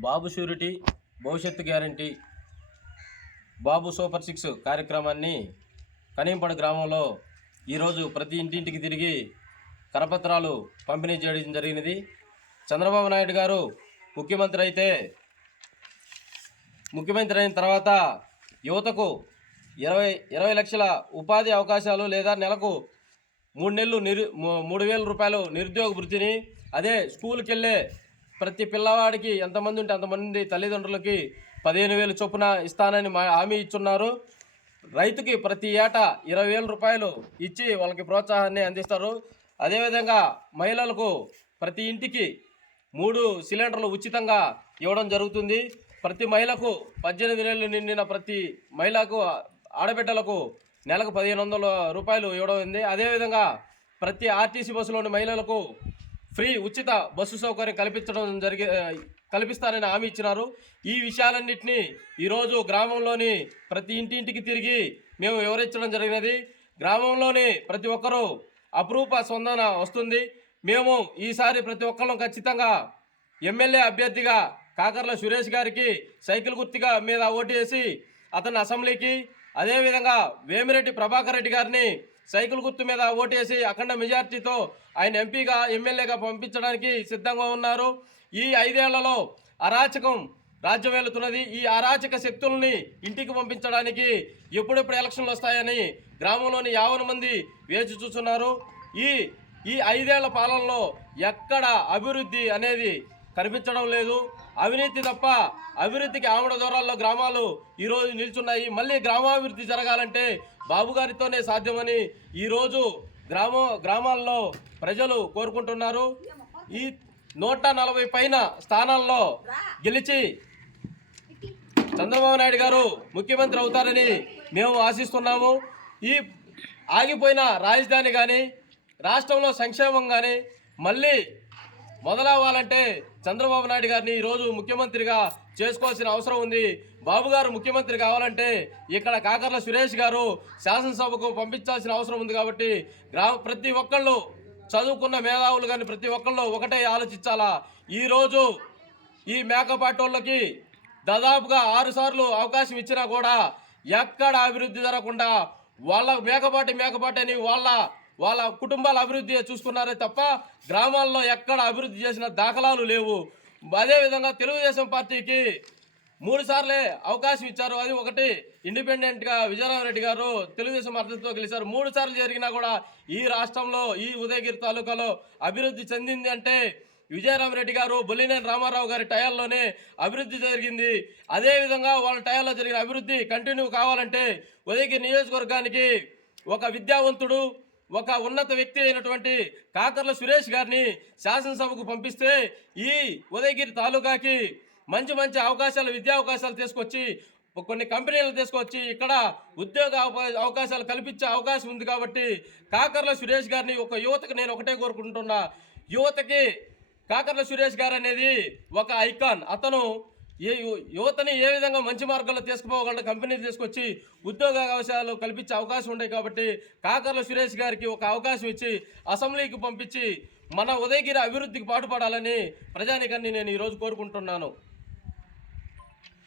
బాబు surety భవిష్యత్తు guarantee Babu super six కార్యక్రమాన్ని కనీంపడ గ్రామంలో ఈరోజు ప్రతి ఇంటింటికి తిరిగి కరపత్రాలు పంపిణీ చేయడం జరిగినది. చంద్రబాబు నాయుడు గారు ముఖ్యమంత్రి అయితే ముఖ్యమంత్రి అయిన తర్వాత యువతకు ఇరవై ఇరవై లక్షల ఉపాధి అవకాశాలు లేదా నెలకు మూడు నెలలు నిరు మూ- మూడు వేల రూపాయలు నిరుద్యోగ వృత్తిని అదే స్కూల్కి వెళ్ళే ప్రతి పిల్లవాడికి ఎంతమంది ఉంటే అంతమంది తల్లిదండ్రులకి పదిహేను వేలు చొప్పున ఇస్తానని మా హామీ ఇచ్చున్నారు. రైతుకి ప్రతి ఏటా ఇరవై వేల రూపాయలు ఇచ్చి వాళ్ళకి ప్రోత్సాహాన్ని అందిస్తారు. అదేవిధంగా మహిళలకు ప్రతి ఇంటికి మూడు సిలిండర్లు ఉచితంగా ఇవ్వడం జరుగుతుంది. ప్రతి మహిళకు పద్దెనిమిది నెలలు నిండిన ప్రతి మహిళకు ఆడబిడ్డలకు నెలకు పదిహేను వందల రూపాయలు ఇవ్వడం ఉంది. అదేవిధంగా ప్రతి ఆర్టీసీ బస్సులోని మహిళలకు ఫ్రీ ఉచిత బస్సు సౌకర్యం కల్పించడం జరిగి కల్పిస్తానని హామీ ఇచ్చినారు. ఈ విషయాలన్నింటినీ ఈరోజు గ్రామంలోని ప్రతి ఇంటింటికి తిరిగి మేము వివరించడం జరిగినది. గ్రామంలోని ప్రతి ఒక్కరూ అపురూప స్పందన వస్తుంది. మేము ఈసారి ప్రతి ఒక్కళ్ళం ఖచ్చితంగా ఎమ్మెల్యే అభ్యర్థిగా కాకర్ల సురేష్ గారికి సైకిల్ గుర్తిగా మీద ఓటు వేసి అతన్ని అసెంబ్లీకి అదేవిధంగా వేమిరెడ్డి ప్రభాకర్ రెడ్డి గారిని సైకిల్ గుర్తు మీద ఓటేసి అఖండ మెజార్టీతో ఆయన ఎంపీగా ఎమ్మెల్యేగా పంపించడానికి సిద్ధంగా ఉన్నారు. ఈ ఐదేళ్ళలో అరాచకం రాజ్యం వెళుతున్నది ఈ అరాచక శక్తుల్ని ఇంటికి పంపించడానికి ఎప్పుడెప్పుడు ఎలక్షన్లు వస్తాయని గ్రామంలోని యావన మంది వేచి చూస్తున్నారు. ఈ ఈ ఐదేళ్ళ పాలనలో ఎక్కడ అభివృద్ధి అనేది కనిపించడం లేదు. అవినీతి తప్ప అభివృద్ధికి ఆమడ దూరాల్లో గ్రామాలు ఈరోజు నిల్చున్నాయి. మళ్ళీ గ్రామాభివృద్ధి జరగాలంటే బాబు గారితోనే సాధ్యమని ఈరోజు గ్రామ గ్రామాల్లో ప్రజలు కోరుకుంటున్నారు. ఈ నూట నలభై పైన స్థానాల్లో గెలిచి చంద్రబాబు నాయుడు గారు ముఖ్యమంత్రి అవుతారని మేము ఆశిస్తున్నాము. ఈ ఆగిపోయిన రాజధాని కానీ రాష్ట్రంలో సంక్షేమం కానీ మళ్ళీ మొదలవ్వాలంటే చంద్రబాబు నాయుడు గారిని ఈరోజు ముఖ్యమంత్రిగా చేసుకోవాల్సిన అవసరం ఉంది. బాబు గారు ముఖ్యమంత్రి కావాలంటే ఇక్కడ కాకర్ల సురేష్ గారు శాసనసభకు పంపించాల్సిన అవసరం ఉంది కాబట్టి గ్రామ ప్రతి ఒక్కళ్ళు చదువుకున్న మేధావులు కానీ ప్రతి ఒక్కళ్ళు ఒకటే ఆలోచించాలా? ఈరోజు ఈ మేకపాటి వాళ్ళకి దాదాపుగా ఆరు సార్లు అవకాశం ఇచ్చినా కూడా ఎక్కడ అభివృద్ధి జరగకుండా వాళ్ళ మేకపాటి మేకపాటి అని వాళ్ళ వాళ్ళ కుటుంబాల అభివృద్ధి చూసుకున్నారే తప్ప గ్రామాల్లో ఎక్కడ అభివృద్ధి చేసిన దాఖలాలు లేవు. అదేవిధంగా తెలుగుదేశం పార్టీకి మూడు సార్లే అవకాశం ఇచ్చారు. అది ఒకటి. ఇండిపెండెంట్గా విజయరామరెడ్డి గారు తెలుగుదేశం మద్దతుతో గెలిచారు. మూడు సార్లు జరిగినా కూడా ఈ రాష్ట్రంలో ఈ ఉదయగిరి తాలూకాలో అభివృద్ధి చెందింది అంటే విజయరామరెడ్డి గారు బొల్లినేని రామారావు గారి టయాల్లోనే అభివృద్ధి జరిగింది. అదేవిధంగా వాళ్ళ టయాల్లో జరిగిన అభివృద్ధి కంటిన్యూ కావాలంటే ఉదయగిరి నియోజకవర్గానికి ఒక విద్యావంతుడు ఒక ఉన్నత వ్యక్తి అయినటువంటి కాకర్ల సురేష్ గారిని శాసనసభకు పంపిస్తే ఈ ఉదయగిరి తాలూకాకి మంచి మంచి అవకాశాలు విద్యా అవకాశాలు తీసుకొచ్చి కొన్ని కంపెనీలు తీసుకొచ్చి ఇక్కడ ఉద్యోగ అవకా- అవకాశాలు కల్పించే అవకాశం ఉంది కాబట్టి కాకర్ల సురేష్ గారిని ఒక యువతకు నేను ఒకటే కోరుకుంటున్నా. యువతకి కాకర్ల సురేష్ గారు అనేది ఒక ఐకాన్. అతను ఏ యు- యువతని ఏ విధంగా మంచి మార్గంలో తీసుకుపోగలడు? కంపెనీలు తీసుకొచ్చి ఉద్యోగ అవకాశాలు కల్పించే అవకాశం ఉంటాయి కాబట్టి కాకర్ల సురేష్ గారికి ఒక అవకాశం ఇచ్చి అసెంబ్లీకి పంపించి మన ఉదయగిరి అభివృద్ధికి పాటుపడాలని ప్రజానికాన్ని నేను ఈరోజు కోరుకుంటున్నాను.